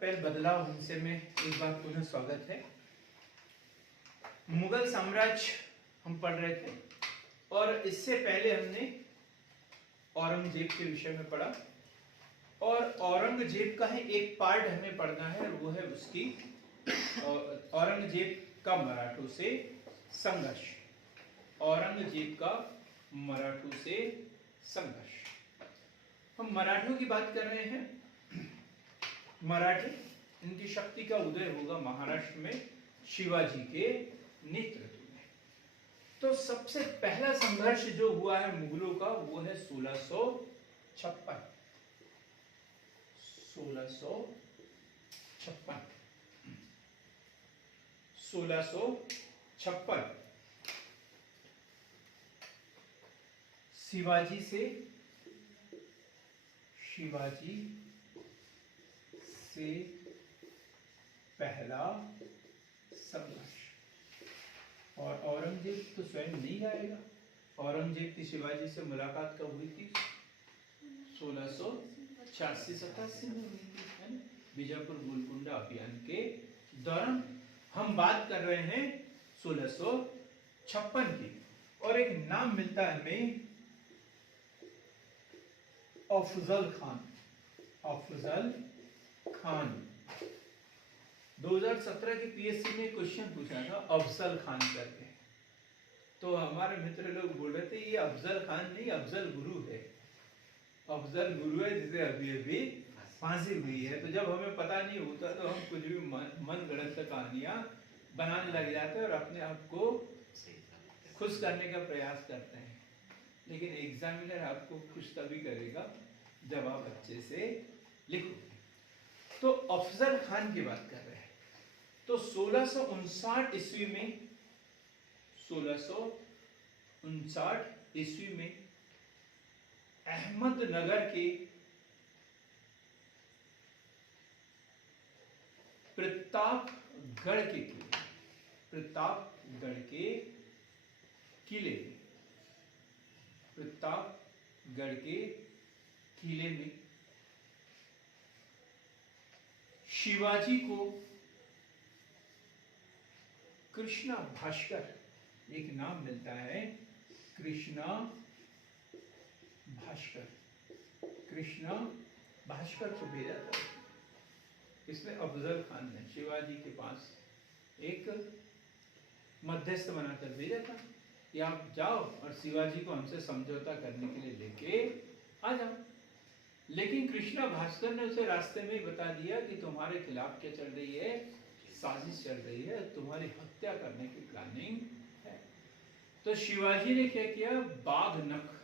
पहल बदलाव हिंसे में एक बार पुनः स्वागत है। मुगल साम्राज्य हम पढ़ रहे थे और इससे पहले हमने औरंगजेब के विषय में पढ़ा और औरंगजेब का ही एक पार्ट हमें पढ़ना है, वो है उसकी औरंगजेब का मराठों से संघर्ष। औरंगजेब का मराठों से संघर्ष। हम मराठों की बात कर रहे हैं। मराठे, इनकी शक्ति का उदय होगा महाराष्ट्र में शिवाजी के नेतृत्व में। तो सबसे पहला संघर्ष जो हुआ है मुगलों का वो है 1656। 1656 शिवाजी से पहला संघर्ष। और औरंगजेब तो स्वयं नहीं आएगा। औरंगजेब की शिवाजी से मुलाकात कब हुई थी? 1686-87 में हुई थी, है ना? बीजापुर गोलकुंडा अभियान के दौरान। हम बात कर रहे हैं 1656 की। और एक नाम मिलता है हमें, अफजल खान। 2017 की पीएससी ने क्वेश्चन पूछा था अफजल खान करके, तो हमारे मित्र लोग बोल रहे थे ये अफजल खान नहीं, अफजल गुरु है। अफजल गुरु है जिसे अभी अभी फांसी हुई है। तो जब हमें पता नहीं होता तो हम कुछ भी मन गढ़ंत कहानियां बनाने लग जाते हैं और अपने आप को खुश करने का प्रयास करते हैं। लेकिन एग्जामिनर आपको खुश तभी करेगा जब आप अच्छे से लिखोगे। तो अफजल खान की बात कर रहे हैं। तो 1659 ईस्वी में 1659 ईस्वी में अहमदनगर के प्रतापगढ़ के किले में शिवाजी को कृष्णा भास्कर, एक नाम मिलता है कृष्णा भास्कर को भेजा था। इसमें अफजल खान ने शिवाजी के पास एक मध्यस्थ बनाकर भेजा था कि आप जाओ और शिवाजी को हमसे समझौता करने के लिए लेके आ जाओ। लेकिन कृष्णा भास्कर ने उसे रास्ते में बता दिया कि तुम्हारे खिलाफ क्या चल रही है, साजिश चल रही है, तुम्हारी हत्या करने की प्लानिंग है। तो शिवाजी ने क्या किया, बाघनख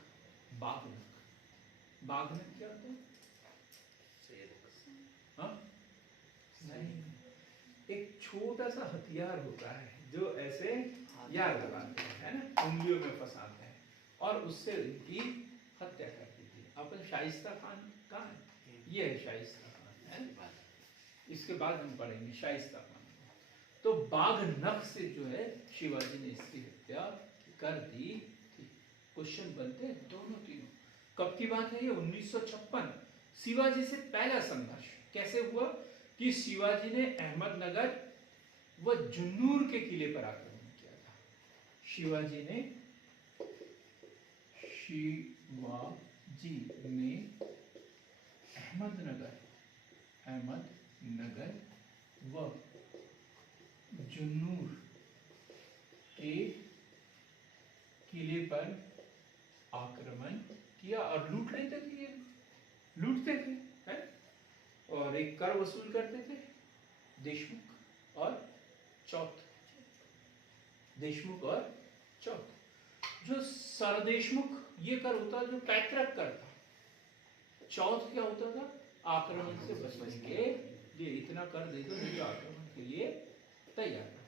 क्या होता है? हाँ? नहीं, एक छोटा सा हथियार होता है जो ऐसे यार लगाते हैं, है ना, उंगलियों में फंसाते हैं और उससे उनकी हत्या कर दी थी। अपन शाइस्ता खान कहाँ है? ये है शाइस्ता खान, है। इसके बाद हम पढ़ेंगे शाइस्ता खान। तो बाघनख से जो है शिवाजी ने इसकी हत्या कर दी थी। क्वेश्चन बनते हैं दोनों तीनों। कब की बात है ये? 1956। शिवाजी से पहला संघर्ष कैसे हुआ कि शिवाजी ने अहमदनगर व जुन्नूर के किले पर आक्रमण किया था। शिवाजी ने अहमदनगर व जुन्नूर के किले पर आक्रमण किया और लूटते थे, है? और एक कर वसूल करते थे, देशमुख और चौथ। जो सरदेशमुख ये कर होता जो पैतृक कर था। चौथ क्या होता था? आक्रमण से बचने के लिए इतना कर दे दो जो आक्रमण के लिए तैयार था।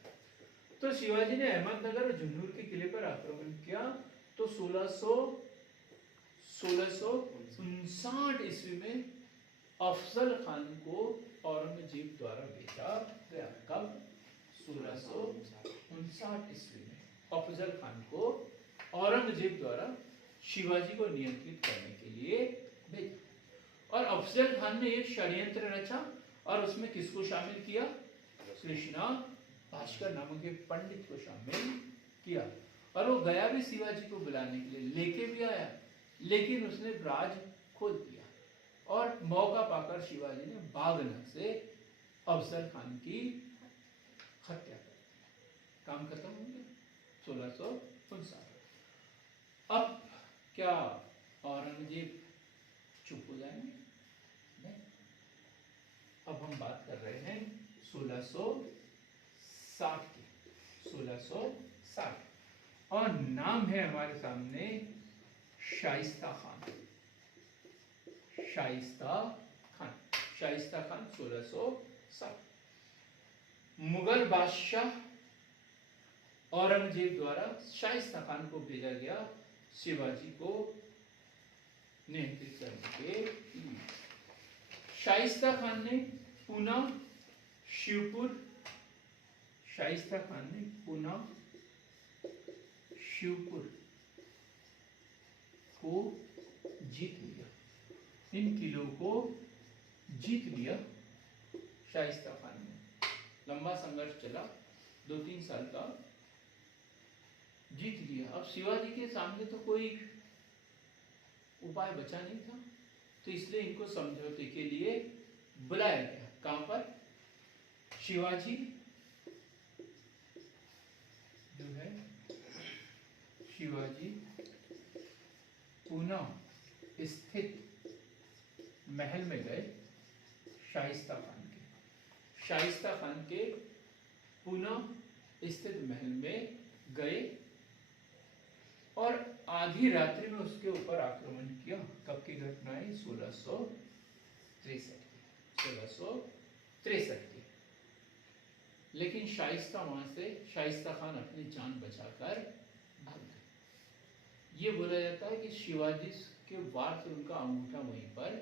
तो शिवाजी ने अहमदनगर और जुन्नूर के किले पर आक्रमण किया। तो 1659 ईस्वी में अफजल खान को औरंगजेब द्वारा भेजा गया। कब? 1659 ईस्वी में अफजल खान को औरंगजेब द्वारा शिवाजी को नियंत्रित करने के लिए भेजा। और अफजल खान ने एक षड्यंत्र रचा और उसमें किसको शामिल किया? कृष्णा भास्कर नामक एक पंडित को शामिल किया। और वो गया भी शिवाजी को बुलाने के लिए, लेके भी आया, लेकिन उसने राज खोल दिया और मौका पाकर शिवाजी ने बागनक से अफजल खान की हत्या कर दी। काम खत्म हो गया 1659। अब क्या औरंगजेब चुप हो जाएंगे? नहीं। अब हम बात कर रहे हैं 1660 की। 1660 और नाम है हमारे सामने शाइस्ता खान। शाइस्ता खान, शाइस्ता खान 1660। मुगल बादशाह औरंगजेब द्वारा शाइस्ता खान को भेजा गया शिवाजी को नियंत्रित करने के लिए। शाइस्ता खान ने पुनः शिवपुर, शाइस्ता खान ने पुनः शिवपुर को जीत लिया। इन किलों को जीत लिया शाइस्ता खान ने। लंबा संघर्ष चला, 2-3 साल का, जीत लिया। अब शिवाजी के सामने तो कोई उपाय बचा नहीं था, तो इसलिए इनको समझौते के लिए बुलाया गया। कहां पर? शिवाजी जो है, शिवाजी पुनः स्थित महल में गए शाइस्ता खान के। शाइस्ता खान के पुनः स्थित महल में गए और आधी रात्रि में उसके ऊपर आक्रमण किया। कब की घटना है? 1663 की। लेकिन शाइस्ता खान अपनी जान बचाकर भाग गए। ये बोला जाता है कि शिवाजी के वार से उनका अंगूठा वहीं पर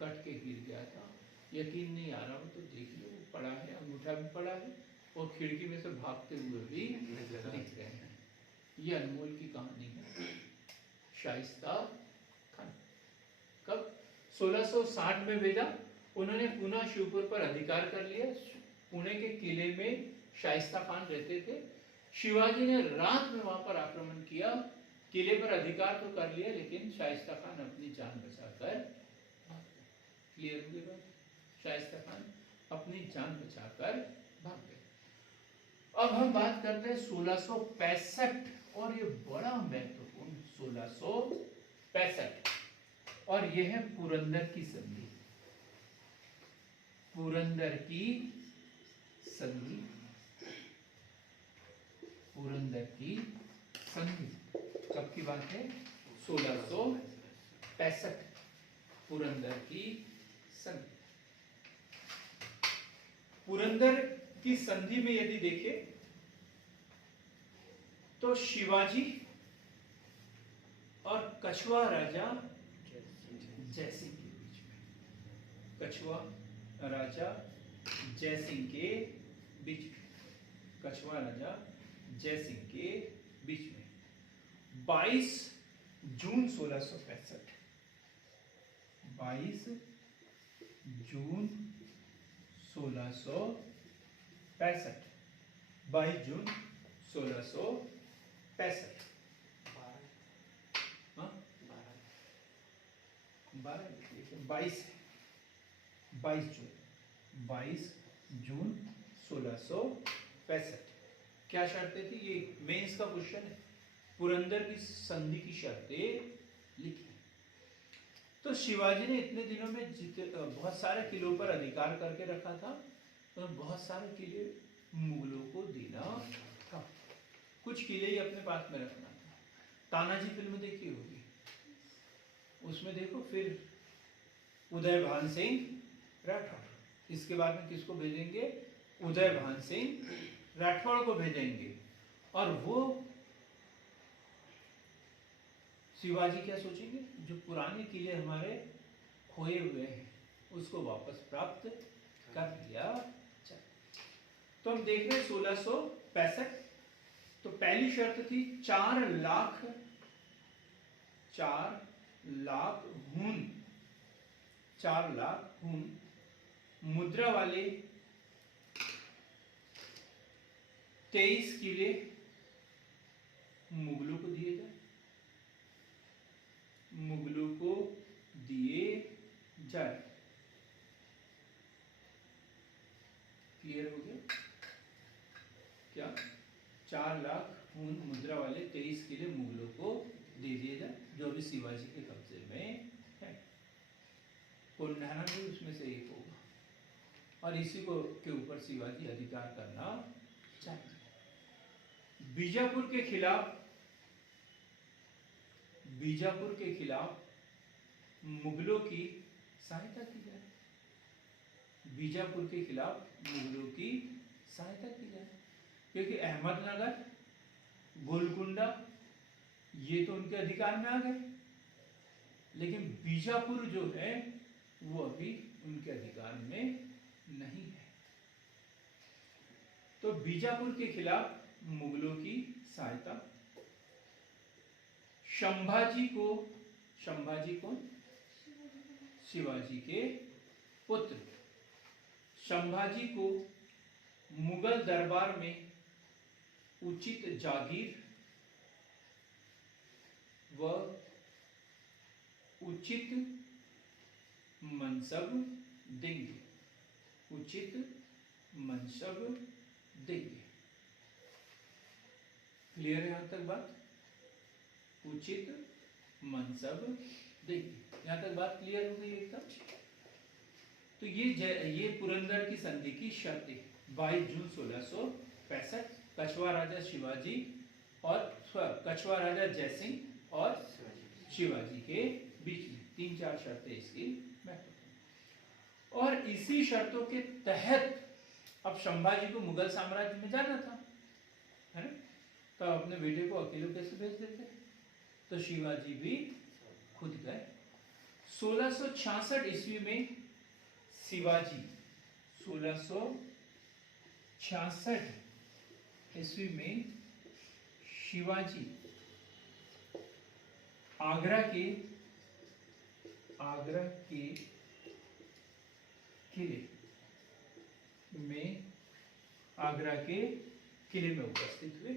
कट के गिर गया था। यकीन नहीं आ रहा हो तो देख लो, वो पड़ा है, अंगूठा भी पड़ा है और खिड़की में से भागते हुए भी दिख रहे हैं। ये अनमोल की कहानी है शाइस्ता खान। कब? 1660 में भेजा। उन्होंने पुनः शिवपुर पर अधिकार कर लिया। पुणे के किले में शाइस्ता खान रहते थे। शिवाजी ने रात में वहां पर आक्रमण किया। किले पर अधिकार तो कर लिया, लेकिन शाइस्ता खान अपनी जान बचाकर भाग गए। क्लियर हुई बात? शाइस्ता खान अपनी जान बचाकर भाग गए। अब हम बात करते हैं 1665, और ये बड़ा महत्वपूर्ण 1665, और यह है पुरंदर की संधि। पुरंदर की संधि, पुरंदर की संधि कब की बात है? 1665, पुरंदर की संधि। पुरंदर की संधि में यदि देखें तो शिवाजी और कछुआ राजा जयसिंह के बीच में, कछुआ राजा जयसिंह के बीच में, कछुआ राजा जयसिंह के बीच में 22 जून 1665, 22 जून 1665, 22 जून 1665। 22 जून 1665। क्या शर्तें थी? ये मेंस का क्वेश्चन है। पुरंदर की संधि की शर्तें लिखी। तो शिवाजी ने इतने दिनों में बहुत सारे किलों पर अधिकार करके रखा था, तो बहुत सारे किले मुगलों को देना था। कुछ किले ही अपने पास में रखना था। तानाजी फिल्म देखी होगी, उसमें देखो फिर उदय भान सिंह राठौर, इसके बाद में किसको भेजेंगे? उदय भान सिंह राठौर को भेजेंगे। और वो शिवाजी क्या सोचेंगे? जो पुराने किले हमारे खोए हुए हैं उसको वापस प्राप्त कर लिया जाए। तो हम देख रहे हैं 1665। तो पहली शर्त थी 4 लाख हून, 4 लाख हून मुद्रा वाले 23 किले मुगलों को दिए जाए, मुगलों को दिए जाए। क्लियर हो गया क्या? 4 लाख मुद्रा वाले 23 किले मुगलों को दे दिए जाए, जो अभी शिवाजी के कब्जे में है। कोंढाना भी उसमें से एक होगा, और इसी को के ऊपर शिवाजी अधिकार करना चाहते। बीजापुर के खिलाफ मुगलों की सहायता की जाए, बीजापुर के खिलाफ मुगलों की सहायता की जाए, क्योंकि अहमदनगर, गोलकुंडा ये तो उनके अधिकार में आ गए, लेकिन बीजापुर जो है वो अभी उनके अधिकार में नहीं है। तो बीजापुर के खिलाफ मुगलों की सहायता। संभाजी कौन? शिवाजी के पुत्र। संभाजी को मुगल दरबार में उचित जागीर व उचित मनसब देंगे, उचित मनसब देंगे। क्लियर है यहां तक बात? उचित मनसब देंगे, यहां तक बात क्लियर हो गई एकदम? तो ये पुरंदर की संधि की शर्तें 22 जून 1665 कछवा राजा शिवाजी और कछवा राजा जयसिंह और शिवाजी के बीच में 3-4 शर्तें इसकी महत्वपूर्ण। और इसी शर्तों के तहत अब संभाजी को मुगल साम्राज्य में जाना था, है ना? तो अपने बेटे को अकेले कैसे भेज देते? तो शिवाजी भी खुद गए। 1666 ईस्वी में शिवाजी 1666 ईस्वी में शिवाजी आगरा के किले में उपस्थित हुए।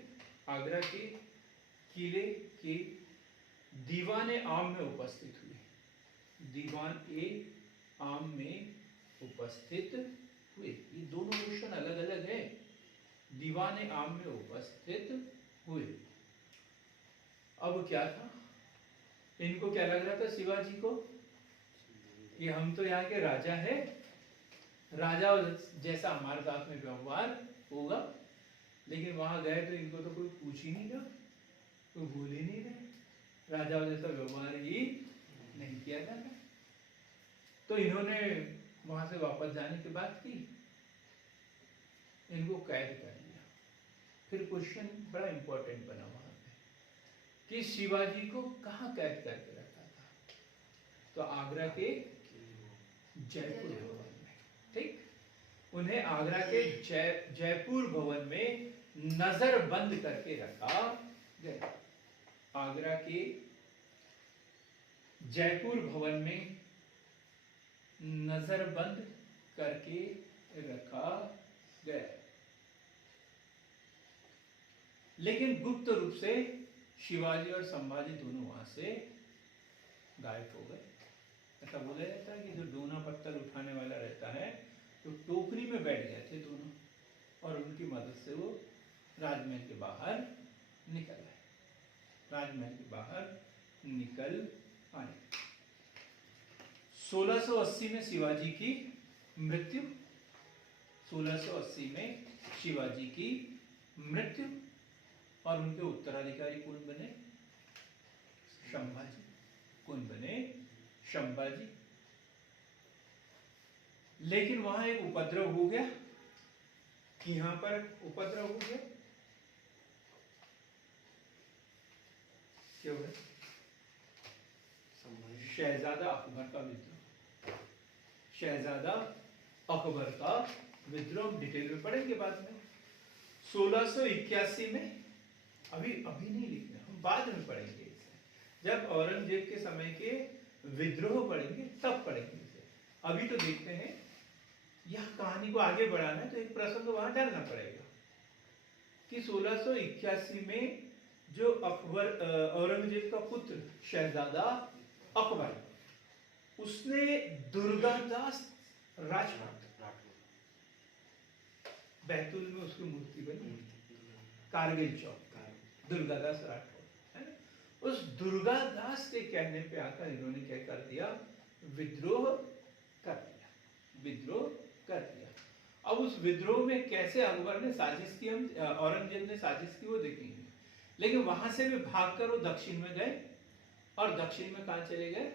आगरा के किले के दीवाने आम में उपस्थित हुए, दीवान-ए-आम में उपस्थित हुए। ये दोनों नोशन अलग अलग है। दीवान-ए-आम में उपस्थित हुए। अब क्या था, इनको क्या लग रहा था शिवाजी को कि हम तो यहाँ के राजा है, राजा जैसा हमारे साथ में व्यवहार होगा। लेकिन वहां गए तो इनको तो कोई पूछ ही नहीं रहा, कोई भूल ही नहीं रहे, राजा जैसा व्यवहार ही नहीं किया जाता। तो इन्होंने वहां से वापस जाने की बात की, इनको कैद कर लिया। फिर क्वेश्चन बड़ा इंपॉर्टेंट बना वहां पे कि शिवाजी को कहाँ कैद करके रखा था? तो आगरा के जयपुर भवन में। ठीक, उन्हें आगरा के जयपुर भवन में नजरबंद करके रखा गया। आगरा के जयपुर भवन में नजरबंद करके रखा गया। लेकिन गुप्त रूप से शिवाजी और संभाजी दोनों वहां से गायब हो गए। ऐसा बोला जाता है कि जो डोना पत्थर उठाने वाला रहता है, तो टोकरी में बैठ गए थे दोनों, और उनकी मदद से वो राजमहल के बाहर निकल आए। राजमहल के बाहर निकल आए। 1680 में शिवाजी की मृत्यु। 1680 में शिवाजी की मृत्यु, और उनके उत्तराधिकारी कौन बने? संभाजी। कौन बने? संभाजी। लेकिन वहां एक उपद्रव हो गया। यहां पर उपद्रव हो गया। क्या हुआ? शहजादा अकबर का विद्रोह। शहजादा अकबर का विद्रोह डिटेल में पढ़ेंगे बाद में। 1681 में, अभी नहीं लिखना, हम बाद में पढ़ेंगे इसे। जब औरंगजेब के समय के विद्रोह पढ़ेंगे तब पढ़ेंगे इसे। अभी तो देखते हैं यह कहानी को आगे बढ़ाना है तो एक प्रसंग वहां डालना पड़ेगा कि 1681 में जो अकबर औरंगजेब का पुत्र शहजादा अकबर, उसने दुर्गादास राजपूत, बैतूल में उसकी मूर्ति बनी, कारगिल चौक, दुर्गादास राठौर है ना। उस दुर्गादास के कहने पे आकर इन्होंने क्या कर दिया, विद्रोह कर दिया, विद्रोह कर दिया। अब उस विद्रोह में कैसे अकबर ने साजिश की, हम औरंगजेब ने साजिश की वो देखेंगे। लेकिन वहां से भी भागकर वो दक्षिण में गए, और दक्षिण में कहाँ चले गए,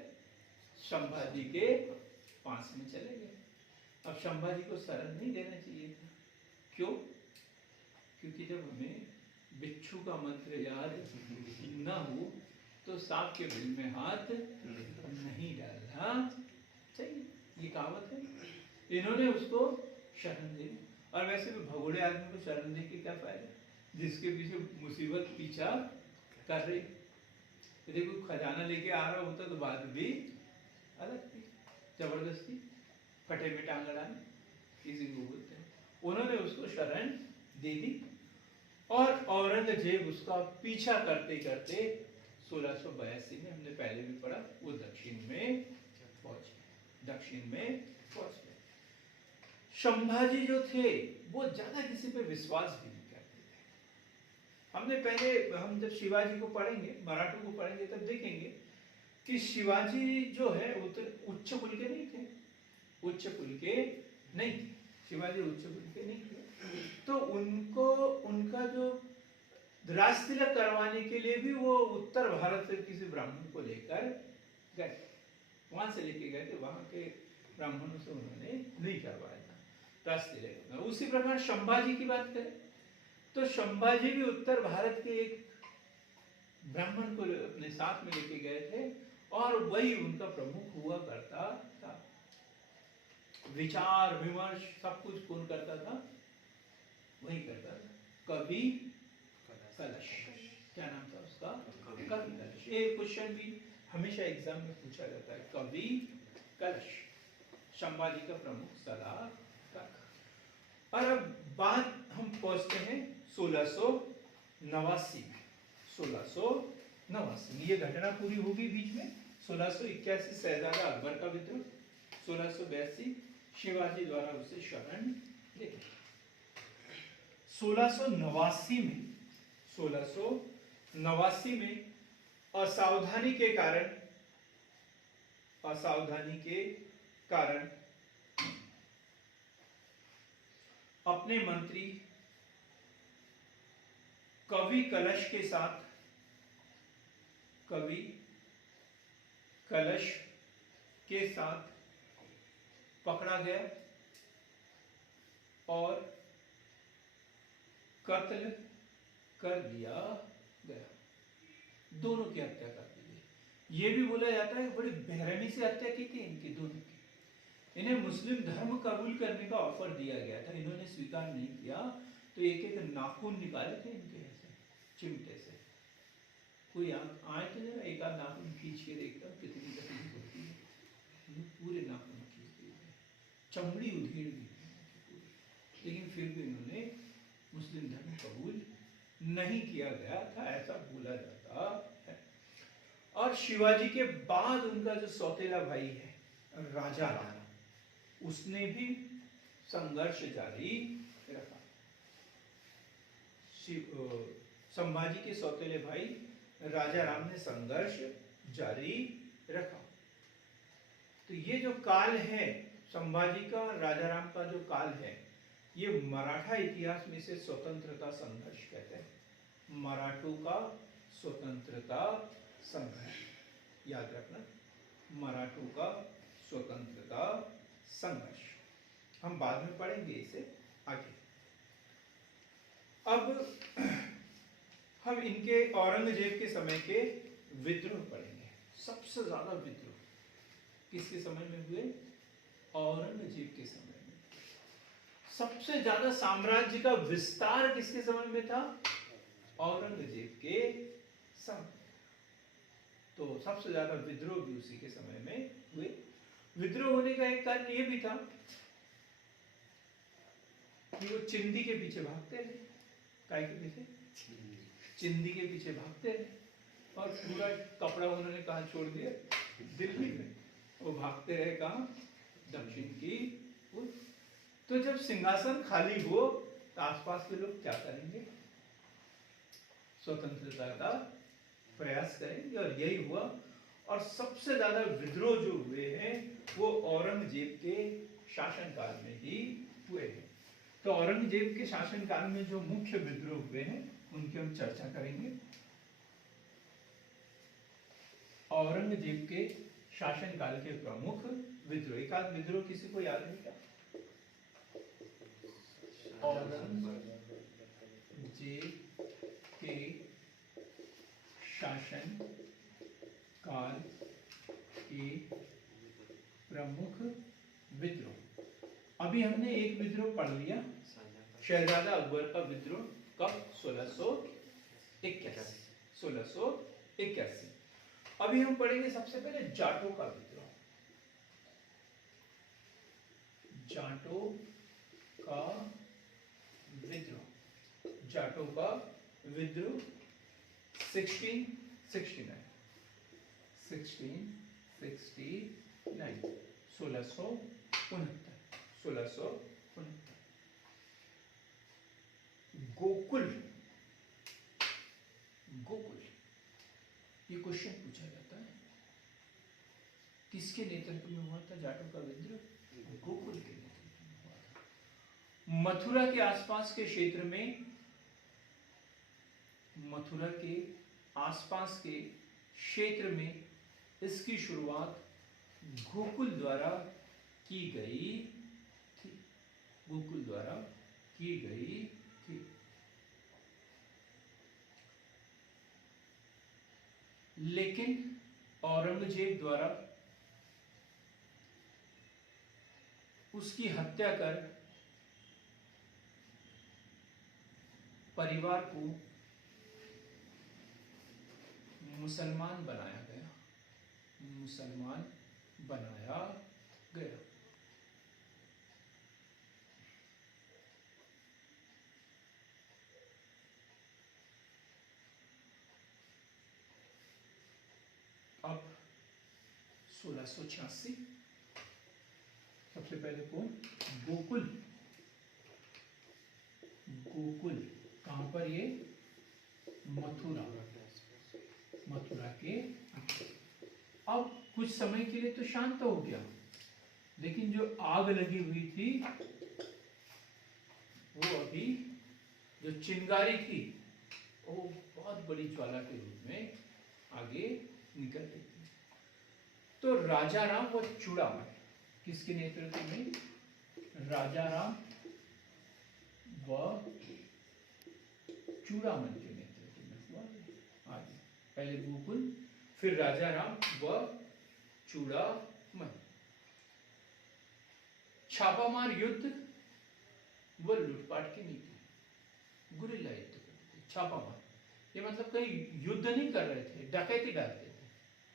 संभाजी के पास में चले गए। अब संभाजी को शरण नहीं देना चाहिए था, क्यों? क्योंकि जब हमें बिच्छू का मंत्र याद न हो तो सांप के बिल में हाथ नहीं डालना चाहिए, ये कहावत है। इन्होंने उसको शरण दी, और वैसे भी भगोड़े आदमी को शरण दे के क्या फायदा, जिसके पीछे मुसीबत पीछा कर रही। यदि कोई खजाना लेके आ रहा होता तो बात भी अलग थी, जबरदस्ती फटे में टांग अड़ाना किसी को बोलते हैं। उन्होंने उसको शरण दे दी, और औरंगजेब उसका पीछा करते करते 1682 में, हमने पहले भी पढ़ा, वो दक्षिण में पहुंच गए, दक्षिण में पहुंच गए। संभाजी जो थे वो ज्यादा किसी पे विश्वास भी नहीं करते थे। हमने पहले, हम जब शिवाजी को पढ़ेंगे, मराठों को पढ़ेंगे, तब देखेंगे कि शिवाजी जो है वो तो उच्च कुल के नहीं थे, उच्च कुल के नहीं थे, शिवाजी उच्च कुल के नहीं थे। तो उनको, उनका जो राज तिलक करवाने के लिए भी वो उत्तर भारत से किसी ब्राह्मण को लेकर गए, वहां से लेके गए थे, वहां के ब्राह्मणों से उन्होंने नहीं करवाया था राज तिलक। उसी प्रकार संभाजी की बात करें तो संभाजी भी उत्तर भारत के एक ब्राह्मण को अपने साथ में लेके गए थे, और वही उनका प्रमुख हुआ करता था। विचार विमर्श सब कुछ कौन करता था, वही करता था, कवि कलश। क्या नाम था उसका, कवि कलश। ये क्वेश्चन भी हमेशा एग्जाम में पूछा जाता है, कवि कलश, संभाजी का प्रमुख सलाहकार। और अब बात हम पहुंचते हैं 1689 में। 1689 ये घटना पूरी होगी बीच में। 1681 शहजादा अकबर का विद्रोह, 1682 शिवाजी द्वारा उसे शरण लेते। 1689 में असावधानी के कारण अपने मंत्री कवि कलश के साथ पकड़ा गया और कत्ल कर दिया गया। दोनों की हत्या कर दी गई। ये भी बोला जाता है बड़ी बेरहमी से हत्या की थी इनकी, दोनों की। इन्हें मुस्लिम धर्म कबूल करने का ऑफर दिया गया था, इन्होंने स्वीकार नहीं किया, तो एक एक नाखून निकाले थे इनके ऐसे चिमटे से। कोई आए तो जरा एक आध नाखून खींच के देखता कितनी तकलीफ होती है। पूरे नाखून खींच दिए, चमड़ी उधेड़ दी, लेकिन फिर भी इन्होंने मुस्लिम धर्म कबूल नहीं किया गया था, ऐसा बोला जाता है। और शिवाजी के बाद उनका जो सौतेला भाई है राजा राम, उसने भी संघर्ष जारी रखा। संभाजी के सौतेले भाई राजा राम ने संघर्ष जारी रखा। तो ये जो काल है संभाजी का, राजा राम का जो काल है, ये मराठा इतिहास में से स्वतंत्रता संघर्ष कहते हैं। मराठों का स्वतंत्रता संघर्ष, याद रखना, मराठों का स्वतंत्रता संघर्ष। हम बाद में पढ़ेंगे इसे आगे। अब हम इनके औरंगजेब के समय के विद्रोह पढ़ेंगे। सबसे ज्यादा विद्रोह किसके समय में हुए? औरंगजेब के समय में। सबसे ज्यादा साम्राज्य का विस्तार किसके समय में था? औरंगजेब के समय। तो सबसे ज्यादा विद्रोह भी उसी के समय में हुए। विद्रोह होने का एक कारण ये भी था कि वो चिंदी के पीछे भागते रहे। काय के पीछे? चिंदी के पीछे भागते रहे और पूरा कपड़ा उन्होंने कहाँ छोड़ दिया? दिल्ली में। वो भागते रहे कहाँ? दक्षिण की ओर। तो जब सिंहासन खाली हो तो आसपास के लोग क्या करेंगे? स्वतंत्रता का प्रयास करेंगे और यही हुआ। और सबसे ज्यादा विद्रोह जो हुए हैं वो औरंगजेब के शासनकाल में ही हुए हैं। तो औरंगजेब के शासनकाल में जो मुख्य विद्रोह हुए हैं उनकी हम चर्चा करेंगे। औरंगजेब के शासनकाल के प्रमुख विद्रोह, एक आध विद्रोह किसी को याद है क्या? औरंगजेब के शासन काल के प्रमुख विद्रोह। अभी हमने एक विद्रोह पढ़ लिया, शहजादा अकबर का विद्रोह। कब? 1681। 1681। अभी हम पढ़ेंगे सबसे पहले जाटों का विद्रोह। जाटों का विद्रोह। जाटों का विद्रोह 1669। 1669। गोकुल, गोकुल ये क्वेश्चन पूछा जाता है, किसके नेतृत्व में हुआ था जाटों का विद्रोह? गोकुल के नेतृत्व में हुआ था। मथुरा के आसपास के क्षेत्र में, मथुरा के आसपास के क्षेत्र में इसकी शुरुआत गोकुल द्वारा की गई थी। गोकुल द्वारा की गई थी। लेकिन औरंगजेब द्वारा उसकी हत्या कर परिवार को मुसलमान बनाया गया। मुसलमान बनाया गया। अब 1686 सबसे पहले कौन? गोकुल। गोकुल कहां पर? ये मथुरा, मथुरा के। अब कुछ समय के लिए तो शांत हो गया, लेकिन जो आग लगी हुई थी वो अभी, जो चिंगारी थी वो बहुत बड़ी ज्वाला के रूप में आगे निकल रही थी। तो राजा राम और चूड़ामन किसके नेतृत्व में? राजा राम व चूड़ामन के नेतृत्व में हुआ। आगे पहले गोकुल, फिर राजा राम व चूड़ामन। छापामार युद्ध व लूटपाट की नीति, गुरिल्ला युद्ध करते थे। छापामार ये मतलब कहीं युद्ध नहीं कर रहे थे, डकैती डालते थे,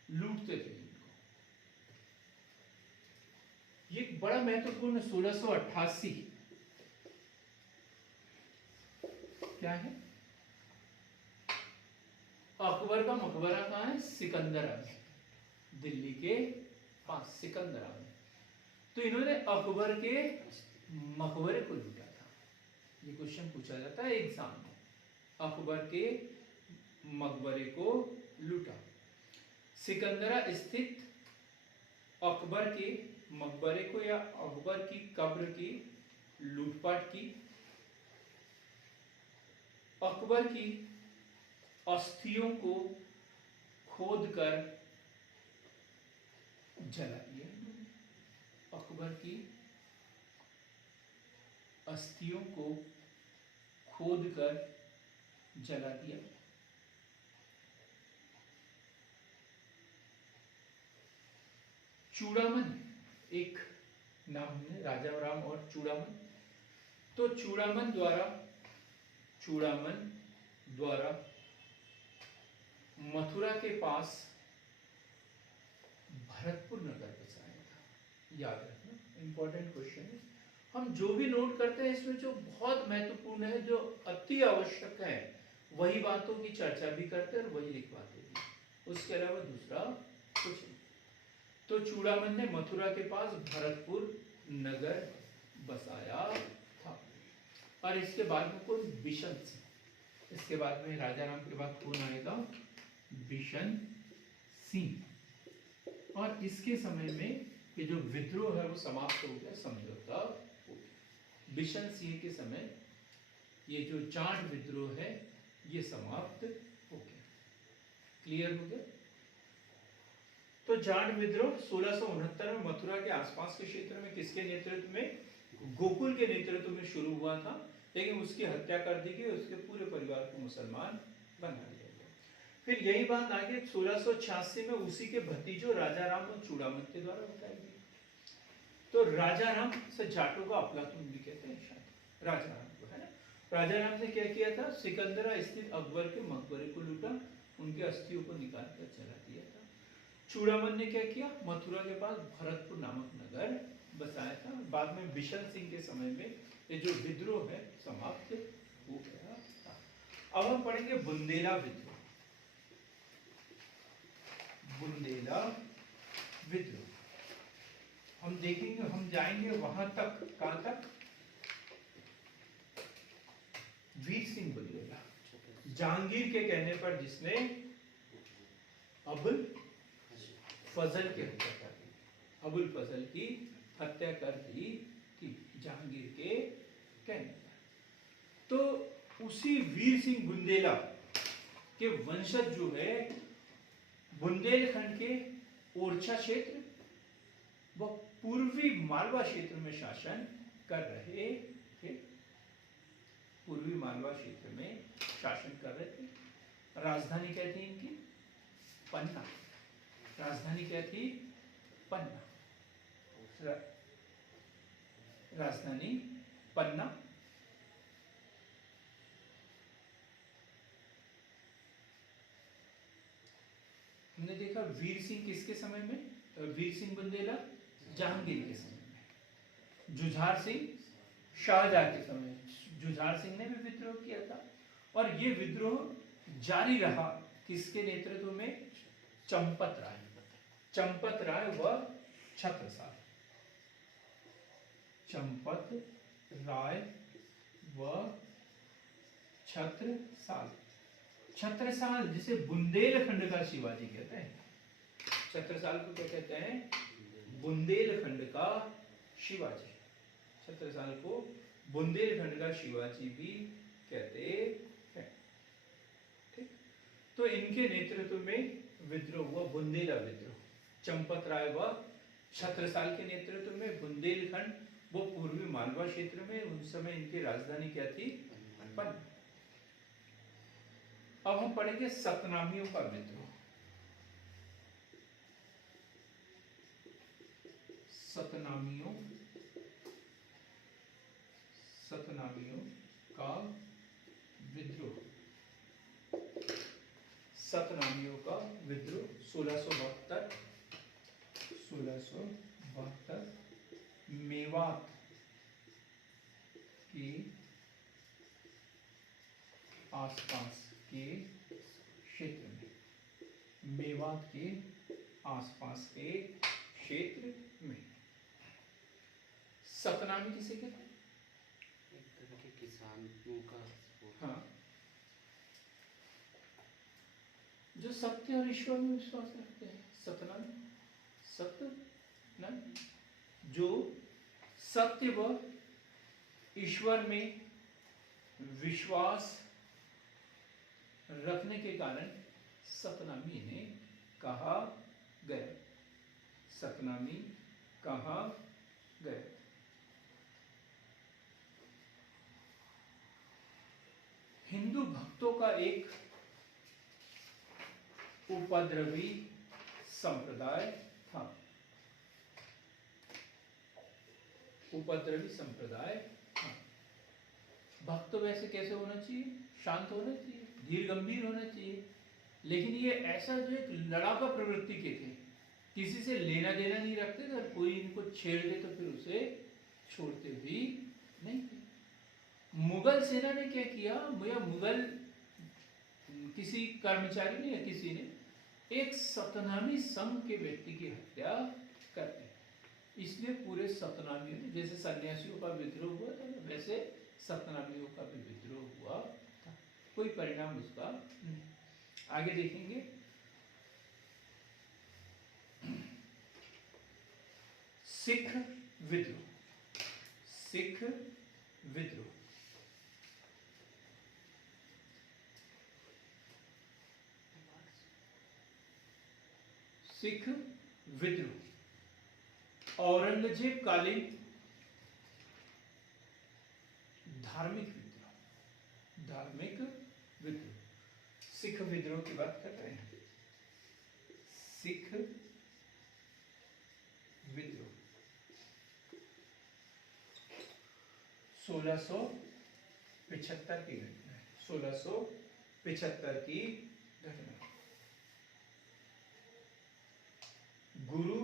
लूटते थे इनको। ये बड़ा महत्वपूर्ण 1688 क्या है? अकबर का मकबरा कहाँ है? सिकंदरा में, दिल्ली के पास सिकंदरा में। तो इन्होंने अकबर के मकबरे को लूटा था। ये क्वेश्चन पूछा जाता है एग्जाम में, अकबर के मकबरे को लूटा। सिकंदरा स्थित अकबर के मकबरे को या अकबर की कब्र की लूटपाट की। अकबर की अस्थियों को खोदकर जला दिया। अकबर की अस्थियों को खोदकर जला दिया। चूड़ामन एक नाम है, राजा राम और चूड़ामन। तो चूड़ामन द्वारा मथुरा के पास भरतपुर नगर बसाया था। याद रखना, इंपॉर्टेंट क्वेश्चन है। हम जो भी नोट करते हैं इसमें जो बहुत महत्वपूर्ण है, जो अति आवश्यक है, वही बातों की चर्चा भी करते हैं और वही लिखवाते भी, उसके अलावा दूसरा कुछ नहीं। तो चूड़ामन ने मथुरा के पास भरतपुर नगर बसाया था। और इसके बाद में कौन? बिशन सिंह। इसके बाद में राजा राम के बाद कौन आएगा? बिशन सिंह। और इसके समय में ये जो विद्रोह है वो समाप्त हो गया, समझौता हो गया। बिशन सिंह के समय ये जो जाट विद्रोह है ये समाप्त हो गया। क्लियर हो गया? तो जाट विद्रोह 1669 में मथुरा के आसपास के क्षेत्र में किसके नेतृत्व में? गोकुल के नेतृत्व में शुरू हुआ था, लेकिन उसकी हत्या कर दी गई, उसके पूरे परिवार को मुसलमान बना दिया गया। फिर यही बात आगे 1686 में उसी के भतीजों राजा राम और चूड़ामन के द्वारा बताई गई। तो राजा राम से जाटों का अफलातून भी कहते हैं शायद, राजा राम को, है ना। राजा राम ने क्या किया था? सिकंदरा स्थित अकबर के मकबरे को लूटा, उनके अस्थियों को निकाल कर जला दिया था। चूड़ामन ने क्या किया? मथुरा के पास भरतपुर नामक नगर बसाया था। बाद में बिशन सिंह के समय में ये जो विद्रोह है समाप्त हो गया था। अब हम पढ़ेंगे बुंदेला विद्रोह। बुंदेला विद्रोह हम देखेंगे, हम जाएंगे वहां तक, कहां तक? वीर सिंह बुंदेला, जहांगीर के कहने पर जिसने अबुल फजल की हत्या कर दी, अबुल फजल की हत्या कर दी थी जहांगीर के कहने पर। तो उसी वीर सिंह बुंदेला के वंशज जो है बुंदेलखंड के ओरछा क्षेत्र व पूर्वी मालवा क्षेत्र में शासन कर रहे थे। पूर्वी मालवा क्षेत्र में शासन कर रहे थे। राजधानी क्या थी इनकी? पन्ना। राजधानी क्या थी? पन्ना। राजधानी पन्ना। हमने देखा वीर सिंह किसके समय में? वीर सिंह बुंदेला जहांगीर के समय में। जुझार सिंह शाहजहां के समय में। जुझार सिंह ने भी विद्रोह किया था और ये विद्रोह जारी रहा किसके नेतृत्व में? चंपत राय। चंपत राय व छत्रसाल। चंपत राय व छत्रसाल। छत्रसाल जिसे बुंदेलखंड का शिवाजी कहते हैं। छत्रसाल को क्या कहते हैं? बुंदेलखंड का शिवाजी। छत्रसाल को बुंदेलखंड का शिवाजी भी कहते हैं। ठीक, तो इनके नेतृत्व में विद्रोह हुआ, बुंदेला विद्रोह। चंपत राय व छत्रसाल के नेतृत्व में बुंदेलखंड वो पूर्वी मालवा क्षेत्र में, उस समय इनकी राजधानी क्या थी? पन्ना। अब हम पढ़ेंगे सतनामियों का विद्रोह। सतनामियों का विद्रोह। सतनामियों का विद्रोह 1672 मेवात के आसपास के क्षेत्र में। मेवात के आसपास के क्षेत्र में सतनामी किसे कहते हैं? एक तरह के किसानों का। हाँ, जो सत्य और ईश्वर में विश्वास रखते हैं, सतनामी। सत्य ना, जो सत्य व ईश्वर में विश्वास रखने के कारण सतनामी इन्हें कहा गया। सतनामी कहा गया। हिंदू भक्तों का एक उपद्रवी संप्रदाय था। उपद्रवी संप्रदाय था। भक्त वैसे कैसे होना चाहिए? शांत होना चाहिए, धीर गंभीर होना चाहिए, लेकिन ये ऐसा जो एक लड़ाका प्रवृत्ति के थे, किसी से लेना देना नहीं रखते थे, और कोई इनको छेड़ दे तो फिर उसे छोड़ते भी नहीं थे। मुगल सेना ने क्या किया, या मुगल किसी कर्मचारी ने या किसी ने एक सतनामी संघ के व्यक्ति की हत्या कर दी। इसलिए पूरे सतनामियों ने, जैसे सन्यासियों का विद्रोह हुआ था वैसे सतनामियों का भी विद्रोह हुआ था। कोई परिणाम उसका नहीं। आगे देखेंगे। सिख विद्रोह। सिख विद्रोह सिख विद्रोह औरंगजेब कालीन धार्मिक विद्रोह। धार्मिक विद्रोह। सिख विद्रोह की बात कर रहे हैं। सिख विद्रोह 1675 की घटना है। 1675 की घटना। गुरु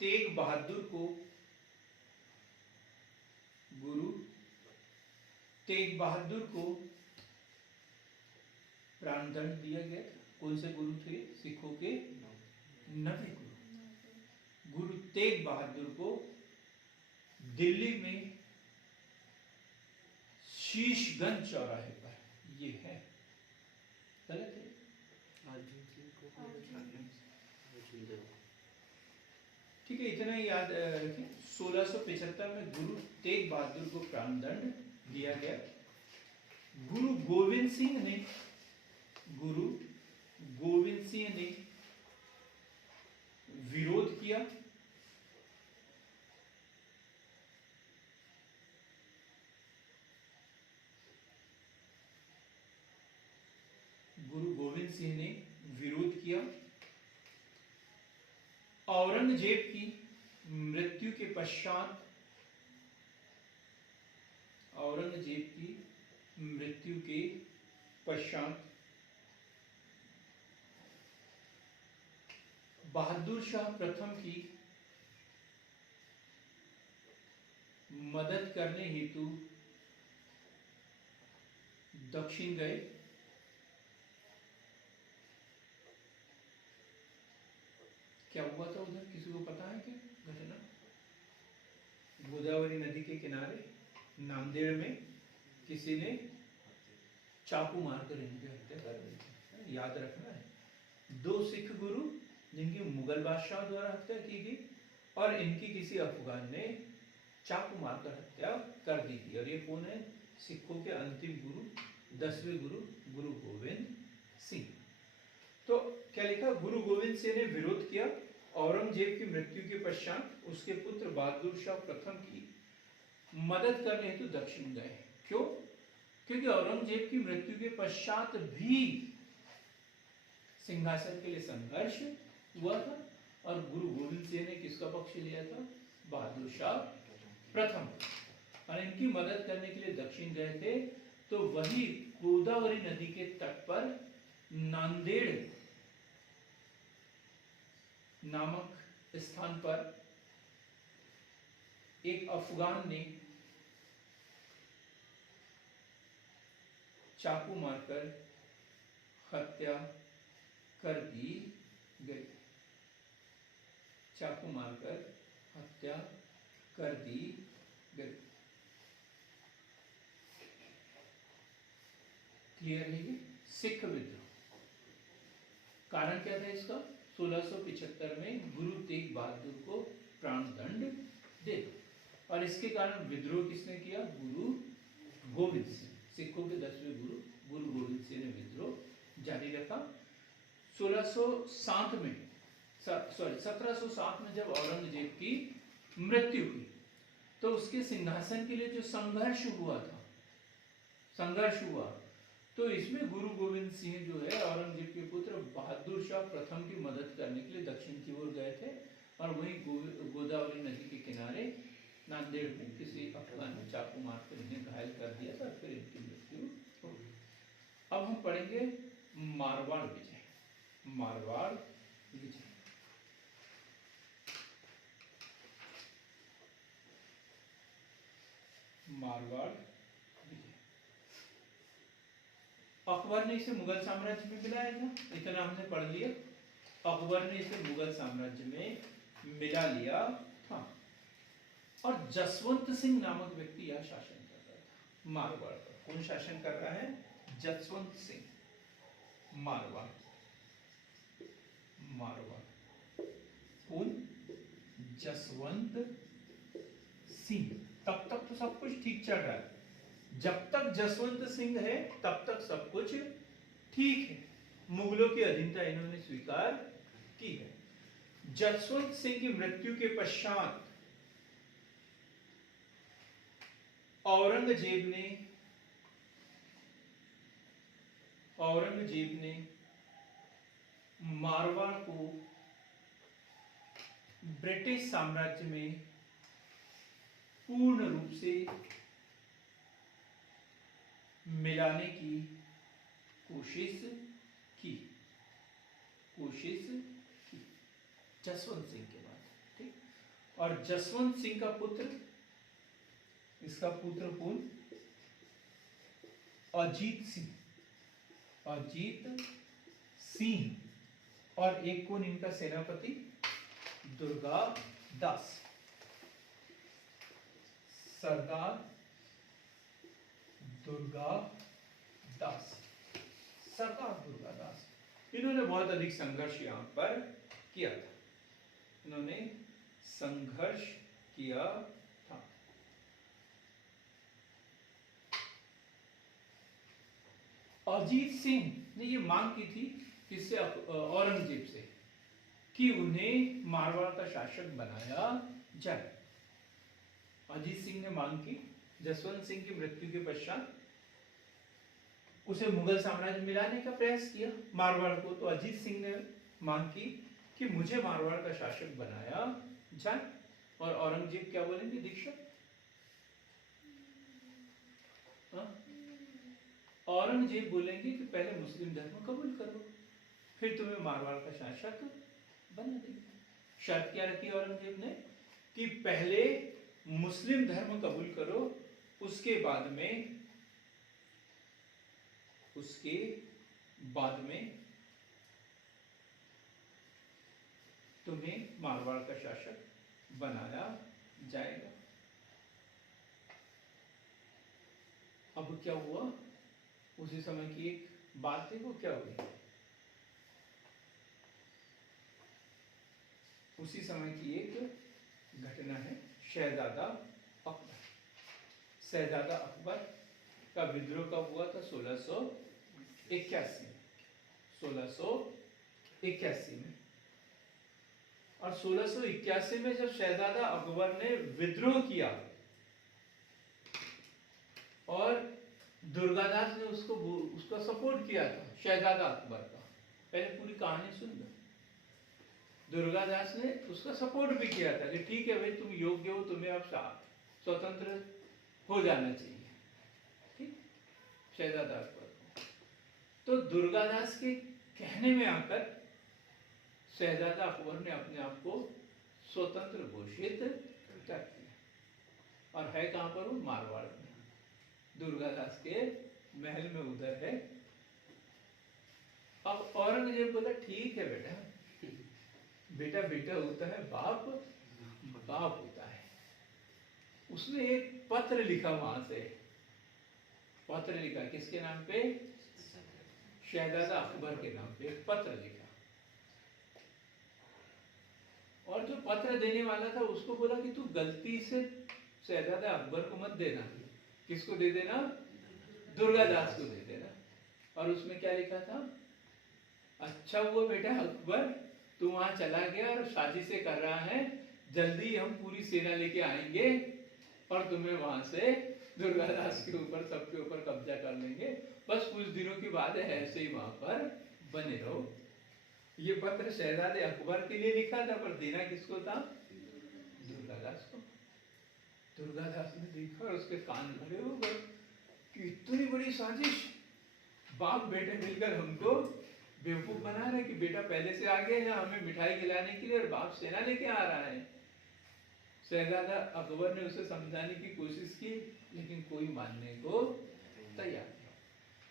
तेग बहादुर को, गुरु तेग बहादुर को प्राणदंड दिया गया था। कौन से गुरु थे? सिखों के 9वें गुरु। गुरु तेग बहादुर को दिल्ली में शीशगंज चौराहे पर, ये है गलत है, ठीक है, इतना ही याद रखें। 1675 में गुरु तेग बहादुर को प्राणदंड दिया गया। गुरु गोविंद सिंह ने, गुरु गोविंद सिंह ने विरोध किया। गुरु गोविंद सिंह ने विरोध किया। औरंगजेब की मृत्यु के पश्चात, औरंगजेब की मृत्यु के पश्चात बहादुर शाह प्रथम की मदद करने हेतु दक्षिण गए। क्या हुआ था उधर, किसी को पता है क्या घटना? गोदावरी नदी के किनारे नांदेड़ में किसी ने चाकू मारकर इनकी हत्या कर दी थी, याद रखना है। 2 सिख गुरु जिनकी मुगल बादशाह द्वारा हत्या की गई और इनकी किसी अफगान ने चाकू मारकर हत्या कर दी थी। और ये कौन है? सिखों के अंतिम गुरु, 10वें गुरु, गुरु गोविंद सिंह। तो क्या लिखा? गुरु गोविंद सिंह ने विरोध किया। औरंगजेब की मृत्यु के पश्चात उसके पुत्र बहादुर शाह प्रथम की मदद करने हेतु दक्षिण गए। क्यों? क्योंकि औरंगजेब की मृत्यु के पश्चात भी सिंहासन के लिए संघर्ष हुआ था और गुरु गोविंद सिंह ने किसका पक्ष लिया था? बहादुर शाह प्रथम। और इनकी मदद करने के लिए दक्षिण गए थे। तो वही गोदावरी नदी के तट पर नांदेड़ नामक स्थान पर एक अफगान ने चाकू मारकर हत्या कर दी गई। चाकू मारकर हत्या कर दी गई। क्लियर है ये? सिख विद्रोह कारण क्या था इसका? 1675 में गुरु तेग बहादुर को प्राणदंड दे। और इसके कारण विद्रोह किसने किया? गुरु गोविंद सिंह। सिखों के 10वें गुरु गुरु गोविंद सिंह ने विद्रोह जारी रखा। 1707 में जब औरंगजेब की मृत्यु हुई तो उसके सिंहासन के लिए जो संघर्ष हुआ, तो इसमें गुरु गोविंद सिंह जो है औरंगजेब के पुत्र बहादुर शाह प्रथम की मदद करने के लिए दक्षिण की ओर गए थे और वहीं गोदावरी नदी के किनारे नांदेड़ में किसी अफगान ने चाकू मारकर इन्हें घायल कर दिया था, फिर इनकी मृत्यु हो गई। अब हम पढ़ेंगे मारवाड़ विजय। मारवाड़ विजय मारवाड़ विजय। अकबर ने इसे मुगल साम्राज्य में मिलाया था, इतना हमने पढ़ लिया। अकबर ने इसे मुगल साम्राज्य में मिला लिया था। और जसवंत सिंह नामक व्यक्ति यह शासन कर रहा था मारवाड़ पर। कौन शासन कर रहा है? जसवंत सिंह मारवाड़। मारवाड़ कौन? जसवंत सिंह। तब तक तो सब कुछ ठीक चल रहा है। जब तक जसवंत सिंह है तब तक सब कुछ ठीक है। मुगलों की अधीनता इन्होंने स्वीकार की है। जसवंत सिंह की मृत्यु के पश्चात औरंगजेब ने मारवाड़ को ब्रिटिश साम्राज्य में पूर्ण रूप से मिलाने की कोशिश की। जसवंत सिंह के बाद, ठीक। और जसवंत सिंह का पुत्र, इसका पुत्र कौन? अजीत सिंह। और एक कौन इनका सेनापति? दुर्गादास, सरदार दुर्गादास। इन्होंने बहुत अधिक संघर्ष यहां पर किया था। इन्होंने संघर्ष किया था। अजीत सिंह ने ये मांग की थी किससे? औरंगजेब से, कि उन्हें मारवाड़ का शासक बनाया जाए। अजीत सिंह ने मांग की। जसवंत सिंह की मृत्यु के पश्चात उसे मुगल साम्राज्य में मिलाने का प्रयास किया मारवाड़ को। तो अजीत सिंह ने मांग की कि मुझे मारवाड़ का शासक बनाया जाए। और औरंगजेब क्या बोलेंगे? दीक्षित। औरंगजेब बोलेंगे कि पहले मुस्लिम धर्म कबूल करो, फिर तुम्हें मारवाड़ का शासक बना देंगे। शर्त क्या रखी औरंगजेब ने? कि पहले मुस्लिम धर्म कबूल करो, उसके बाद में तुम्हें मारवाड़ का शासक बनाया जाएगा। अब क्या हुआ? उसी समय की एक बात थी, वो क्या हुई? उसी समय की एक घटना है, शहजादा अकबर का विद्रोह कब हुआ था? 1681 में। और 1681 में जब शहजादा अकबर ने विद्रोह किया और दुर्गादास ने उसका सपोर्ट किया था, शहजादा अकबर का। पहले पूरी कहानी सुन लो। दुर्गादास ने उसका सपोर्ट भी किया था कि ठीक है भाई, तुम योग्य हो, तुम्हें अब स्वतंत्र हो जाना चाहिए, ठीक, शहजादा अकबर को। तो दुर्गादास के कहने में आकर शहजादा अकबर ने अपने आप को स्वतंत्र घोषित कर दिया। और है कहां पर? वो मारवाड़ में, दुर्गादास के महल में उधर है। अब औरंगजेब बोला ठीक है बेटा, बेटा होता है, बाप होता है। उसने एक पत्र लिखा, वहां से पत्र लिखा, किसके नाम पे? शहजादा अकबर के नाम पे एक पत्र लिखा। और जो पत्र देने वाला था उसको बोला कि तू गलती से शहजादा अकबर को मत देना। किसको दे देना? दुर्गादास को दे देना। और उसमें क्या लिखा था? अच्छा हुआ बेटा अकबर, तू वहां चला गया और साजिशें कर रहा है, जल्दी हम पूरी सेना लेके आएंगे और तुम्हें वहां से दुर्गादास के ऊपर, सबके ऊपर कब्जा कर लेंगे। बस कुछ दिनों की बात है, ऐसे ही वहां पर बने रहो। ये पत्र शहजादे अकबर के लिए लिखा था, पर देना किसको था? दुर्गादास को। दुर्गादास ने देखा और उसके कान भरे हो गए कि इतनी बड़ी साजिश, बाप बेटे मिलकर हमको बेवकूफ बना रहे कि बेटा पहले से आ गया है हमें मिठाई खिलाने के लिए और बाप सेना लेके आ रहा है। शहजादा अकबर ने उसे समझाने की कोशिश की, लेकिन कोई मानने को तैयार नहीं।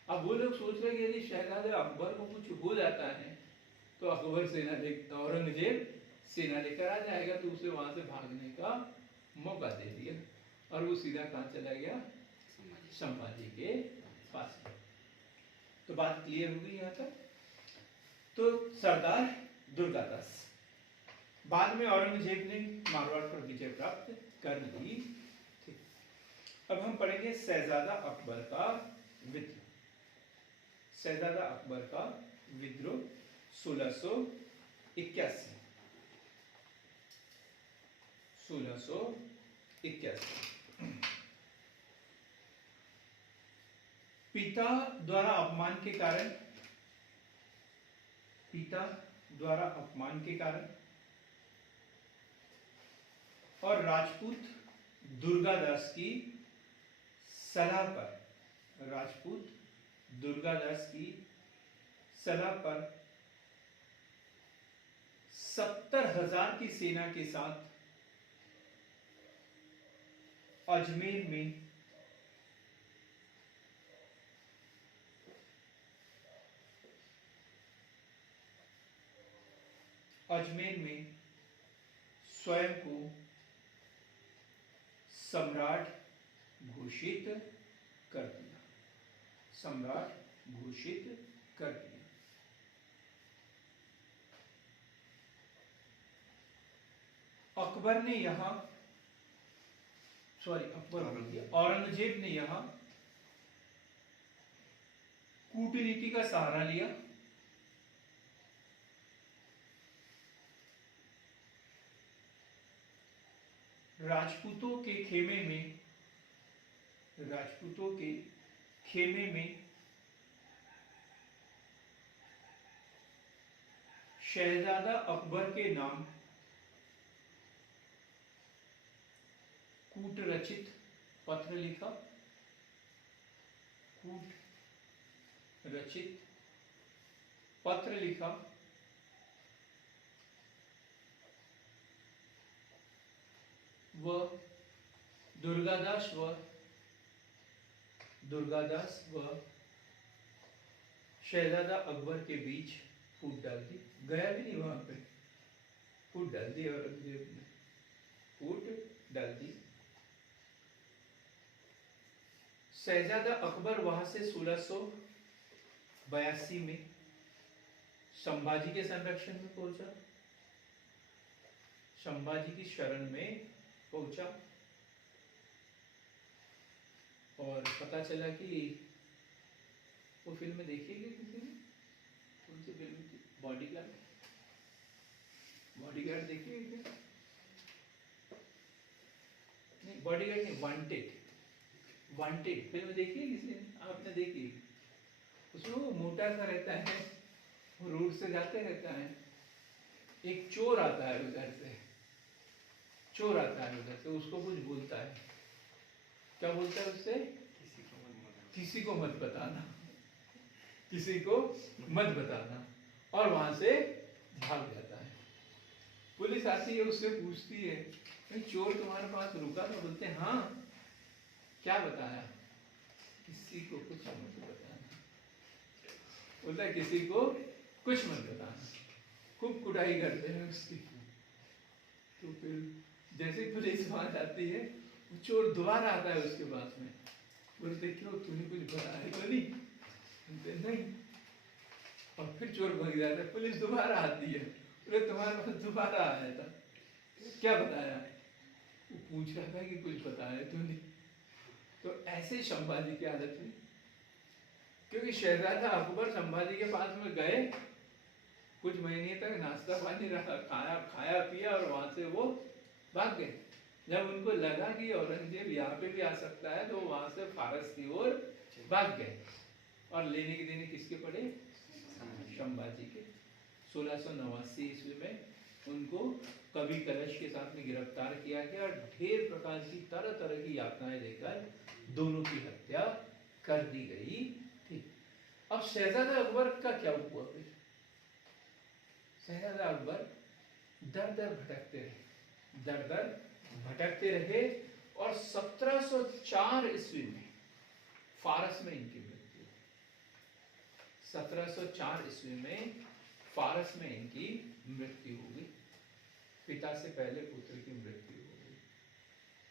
अब वो लोग सोच रहे कि यदि शहजादा अकबर को कुछ हो जाता है तो अकबर सेना लेकर, औरंगजेब सेना लेकर आ जाएगा, तो उसे वहां से भागने का मौका दे दिया और वो सीधा कहाँ चला गया, संभाजी के पास। तो बात क्लियर हो गई यहाँ तक। तो सरदार दुर्गादास, बाद में औरंगजेब ने मारवाड़ पर विजय प्राप्त कर ली थी। अब हम पढ़ेंगे शहजादा अकबर का विद्रोह। शहजादा अकबर का विद्रोह 1681। 1681 पिता द्वारा अपमान के कारण, पिता द्वारा अपमान के कारण और राजपूत दुर्गादास की सलाह पर, राजपूत दुर्गादास की सलाह पर 70,000 की सेना के साथ अजमेर में स्वयं को सम्राट घोषित कर दिया, सम्राट घोषित कर दिया। अकबर ने यहां, औरंगजेब ने यहां कूटनीति का सहारा लिया। राजपूतों के खेमे में शहजादा अकबर के नाम कूट रचित पत्र लिखा, कूट रचित पत्र लिखा व दुर्गादास व शहजादा अकबर के बीच फूट डाल दी। गया भी नहीं वहां पे, फूट डाल दी, औरंगजेब ने फूट डाल दी। शहजादा अकबर वहां से 1682 में संभाजी के संरक्षण में पहुंचा, संभाजी की शरण में पहुंचा और पता चला कि वो फिल्म देखिएगा किसी ने, कौन सी फिल्म थी, बॉडीगार्ड, बॉडीगार्ड देखिएगा क्या? नहीं बॉडीगार्ड नहीं, वांटेड, वांटेड फिल्म देखी है किसी ने? आपने देखी? उसमें वो मोटा सा रहता है, वो रोड से जाते रहता है, एक चोर आता है उधर से, चोर आता है उधर से, उसको कुछ बोलता है, क्या बोलता है उससे? किसी को मत बताना, किसी को मत बताना, और वहां से भाग जाता है। पुलिस आती है, उससे पूछती है चोर तुम्हारे पास रुका था? बोलते हैं हाँ, क्या बताया? किसी को कुछ मत बताना, बोलता है किसी को कुछ मत बताना। खूब कुटाई करते हैं उसकी। तो फिर जैसे पुलिस वहां जाती है, वो चोर दोबारा आता है उसके पास में, बोलते क्यों, तूने कुछ बताया तो नहीं? बोलते नहीं, और फिर चोर भाग जाता है। पुलिस दोबारा आती है, बोले तुम्हारे पास दोबारा आया था, क्या बताया? वो पूछ रहा था कि कुछ बताया तो नहीं। तो ऐसे संभाजी की हालत हुई, क्योंकि शहजादा अकबर संभाजी के पास में गए, कुछ महीने तक नाश्ता पानी रहा, खाया पिया, और वहां से वो भाग गए। जब उनको लगा कि औरंगजेब यहाँ पे भी आ सकता है, तो वहां से फारस की ओर भाग गए, और लेने के देने किसके पड़े? संभाजी के। 1689 ईस्वी में उनको कवि कलश के साथ में गिरफ्तार किया गया, और ढेर प्रकार की तरह तरह की यातनाएं देकर दोनों की हत्या कर दी गई थी। अब शहजादा अकबर का क्या हुआ फिर? शहजादा अकबर दर दर भटकते रहे, दर दर भटकते रहे और 1704 ईस्वी में फारस में इनकी मृत्यु हुई। 1704 ईस्वी में फारस में इनकी मृत्यु हुई। पिता से पहले पुत्र की मृत्यु हो गई।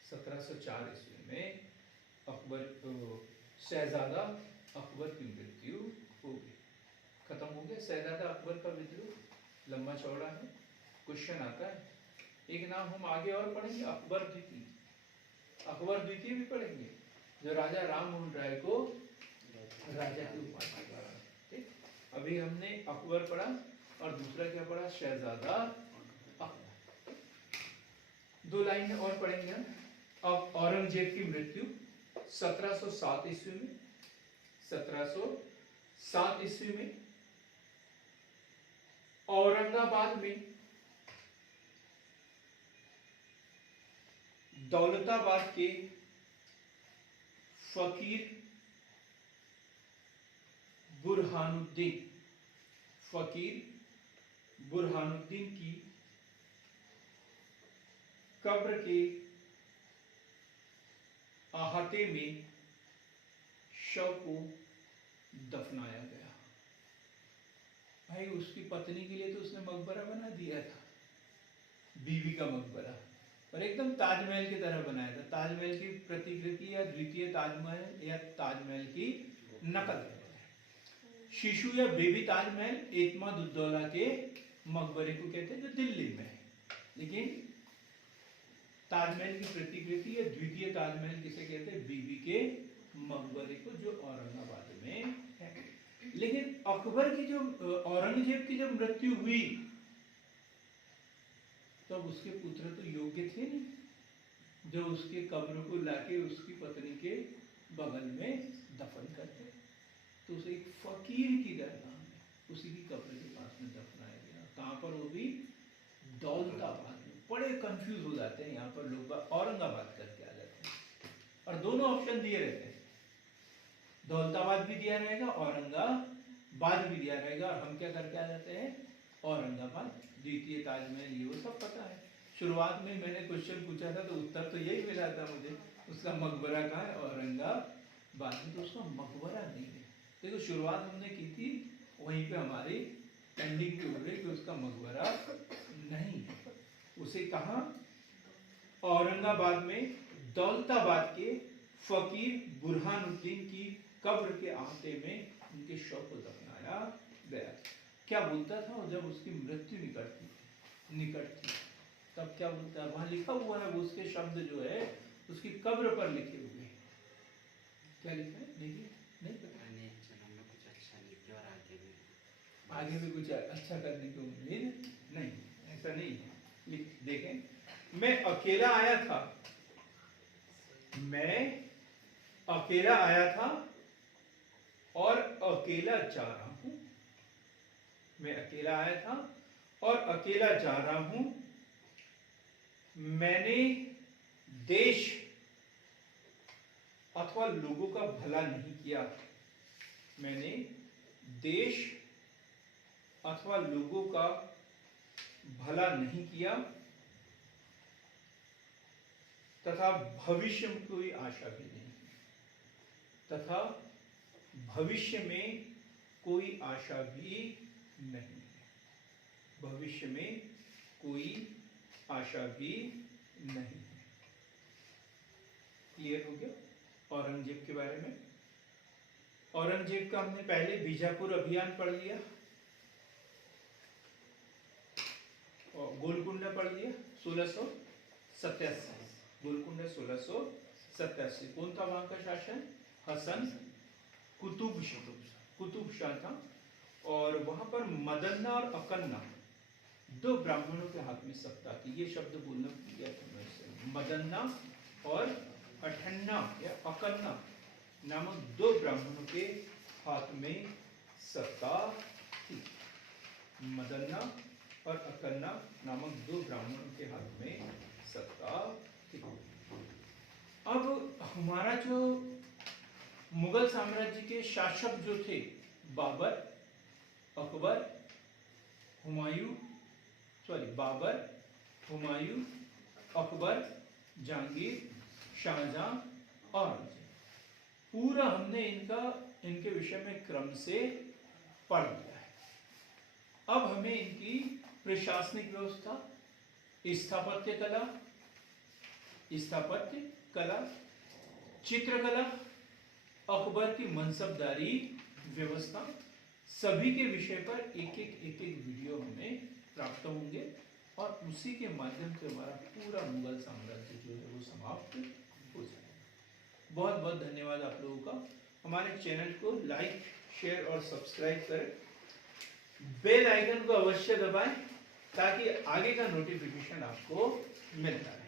1704 ईस्वी में अकबर शहजादा अकबर की मृत्यु हो गई। खत्म हो गया शहजादा अकबर का विद्रोह। लंबा चौड़ा है, क्वेश्चन आता है। एक नाम हम आगे और पढ़ेंगे, अकबर द्वितीय। अकबर द्वितीय भी पढ़ेंगे, जो राजा राम मोहन राय को राजा की उपाधि दिया। ठीक, अभी हमने अकबर पढ़ा और दूसरा क्या पढ़ा, शहजादा अकबर। 2 लाइन और पढ़ेंगे हम। अब औरंगजेब की मृत्यु 1707 ईस्वी में। 1707 ईस्वी में औरंगाबाद में दौलताबाद के फकीर बुरहानुद्दीन की कब्र के अहाते में शव को दफनाया गया। भाई उसकी पत्नी के लिए तो उसने मकबरा बना दिया था, बीवी का मकबरा, और एकदम ताजमहल की तरह बनाया था। ताजमहल की प्रतिकृति या द्वितीय ताजमहल या ताजमहल की नकल है। शिशु या बेबी ताजमहल एतमादुद्दौला के मकबरे को कहते हैं, जो दिल्ली में है। लेकिन ताजमहल की प्रतिकृति या द्वितीय ताजमहल किसे कहते हैं, बीबी के मकबरे को, जो औरंगाबाद में है। लेकिन अकबर की जो औरंगजेब की जब मृत्यु हुई तब उसके पुत्र तो योग्य थे नहीं, जो उसके कब्र को लाके उसकी पत्नी के बगल में दफन करते। तो उसे एक फकीर की दरगाह में उसी की कब्र के पास में दफनाया गया। कहाँ पर, वो भी दौलताबाद में। बड़े कंफ्यूज हो जाते हैं यहाँ पर लोग, औरंगाबाद करके आ जाते हैं, और दोनों ऑप्शन दिए रहते हैं। दौलताबाद भी दिया रहेगा, औरंगाबाद भी दिया रहेगा, और हम क्या करके आ जाते हैं, औरंगाबाद। द्वितीय ताजमहल ये वो सब पता है। शुरुआत में मैंने क्वेश्चन पूछा था तो उत्तर तो यही मिला था मुझे, उसका मकबरा कहाँ है, औरंगाबाद में। तो उसका मकबरा नहीं है। देखो शुरुआत हमने की थी, वहीं पे हमारी एंडिंग पे हो गई कि उसका मकबरा नहीं है। उसे कहाँ, औरंगाबाद में दौलताबाद के फकीर बुरहानुद्दीन की कब्र के आहते में उनके शव को दफनाया गया। क्या बोलता था, और जब उसकी मृत्यु निकट थी तब क्या बोलता है, वहां लिखा हुआ है, वो उसके शब्द जो है उसकी कब्र पर लिखे हुए हैं। क्या लिखा है, देखिए, नहीं पता। कुछ अच्छा लिखे और आगे भी कुछ अच्छा करने की उम्मीद नहीं, ऐसा नहीं है। देखें, मैं अकेला आया था और अकेला जा रहा हूं। मैं अकेला आया था और अकेला जा रहा हूं। मैंने देश अथवा लोगों का भला नहीं किया। मैंने देश अथवा लोगों का भला नहीं किया तथा भविष्य में कोई आशा भी नहीं, तथा भविष्य में कोई आशा भी नहीं, भविष्य में कोई आशा भी नहीं। क्लियर हो गया औरंगजेब के बारे में। औरंगजेब का हमने पहले बीजापुर अभियान पढ़ लिया और गोलकुंडा पढ़ लिया 1687। गोलकुंडा 1687। कौन था वहां का शासन, हसन कुतुब शाह था। और वहां पर मदन्ना और अकन्ना 2 ब्राह्मणों के हाथ में सत्ता थी। ये शब्द बोलना किया था मैं इससे, मदन्ना और अठन्ना या अकन्ना नामक 2 ब्राह्मणों के हाथ में सत्ता थी। मदन्ना और अकन्ना नामक 2 ब्राह्मणों के हाथ में सत्ता थी। अब हमारा जो मुगल साम्राज्य के शासक जो थे, बाबर, हुमायूं, अकबर जहांगीर, शाहजहां और औरंगजेब। पूरा हमने इनके विषय में क्रम से पढ़ लिया है। अब हमें इनकी प्रशासनिक व्यवस्था, स्थापत्य कला, चित्रकला, अकबर की मनसबदारी व्यवस्था, सभी के विषय पर एक एक वीडियो हमें प्राप्त होंगे और उसी के माध्यम से हमारा पूरा मुगल साम्राज्य जो है वो समाप्त हो जाएगा। बहुत बहुत धन्यवाद आप लोगों का। हमारे चैनल को लाइक, शेयर और सब्सक्राइब करें। बेल आइकन को अवश्य दबाएं ताकि आगे का नोटिफिकेशन आपको मिलता रहे।